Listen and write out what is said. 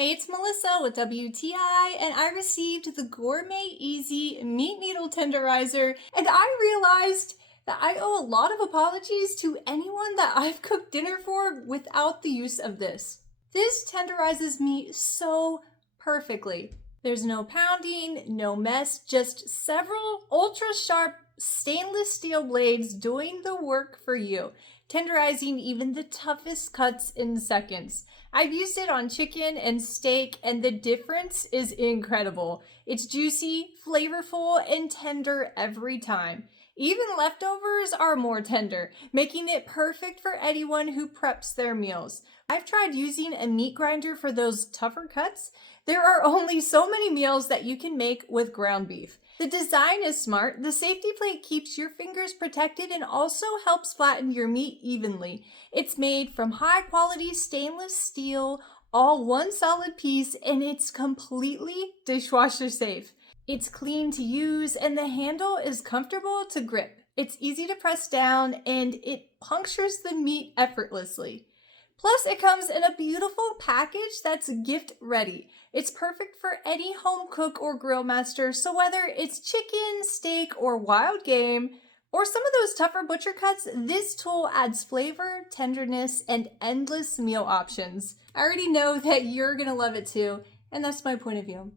Hey, it's Melissa with WTI, and I received the Gourmet Easy Meat Needle Tenderizer, and I realized that I owe a lot of apologies to anyone that I've cooked dinner for without the use of this. This tenderizes meat so perfectly. There's no pounding, no mess, just several ultra sharp stainless steel blades doing the work for you, tenderizing even the toughest cuts in seconds. I've used it on chicken and steak, and the difference is incredible. It's juicy, flavorful, and tender every time. Even leftovers are more tender, making it perfect for anyone who preps their meals. I've tried using a meat grinder for those tougher cuts. There are only so many meals that you can make with ground beef. The design is smart. The safety plate keeps your fingers protected and also helps flatten your meat evenly. It's made from high quality stainless steel, all one solid piece, and it's completely dishwasher safe. It's clean to use and the handle is comfortable to grip. It's easy to press down and it punctures the meat effortlessly. Plus, it comes in a beautiful package that's gift ready. It's perfect for any home cook or grill master, so whether it's chicken, steak, or wild game, or some of those tougher butcher cuts, this tool adds flavor, tenderness, and endless meal options. I already know that you're gonna love it too, and that's my point of view.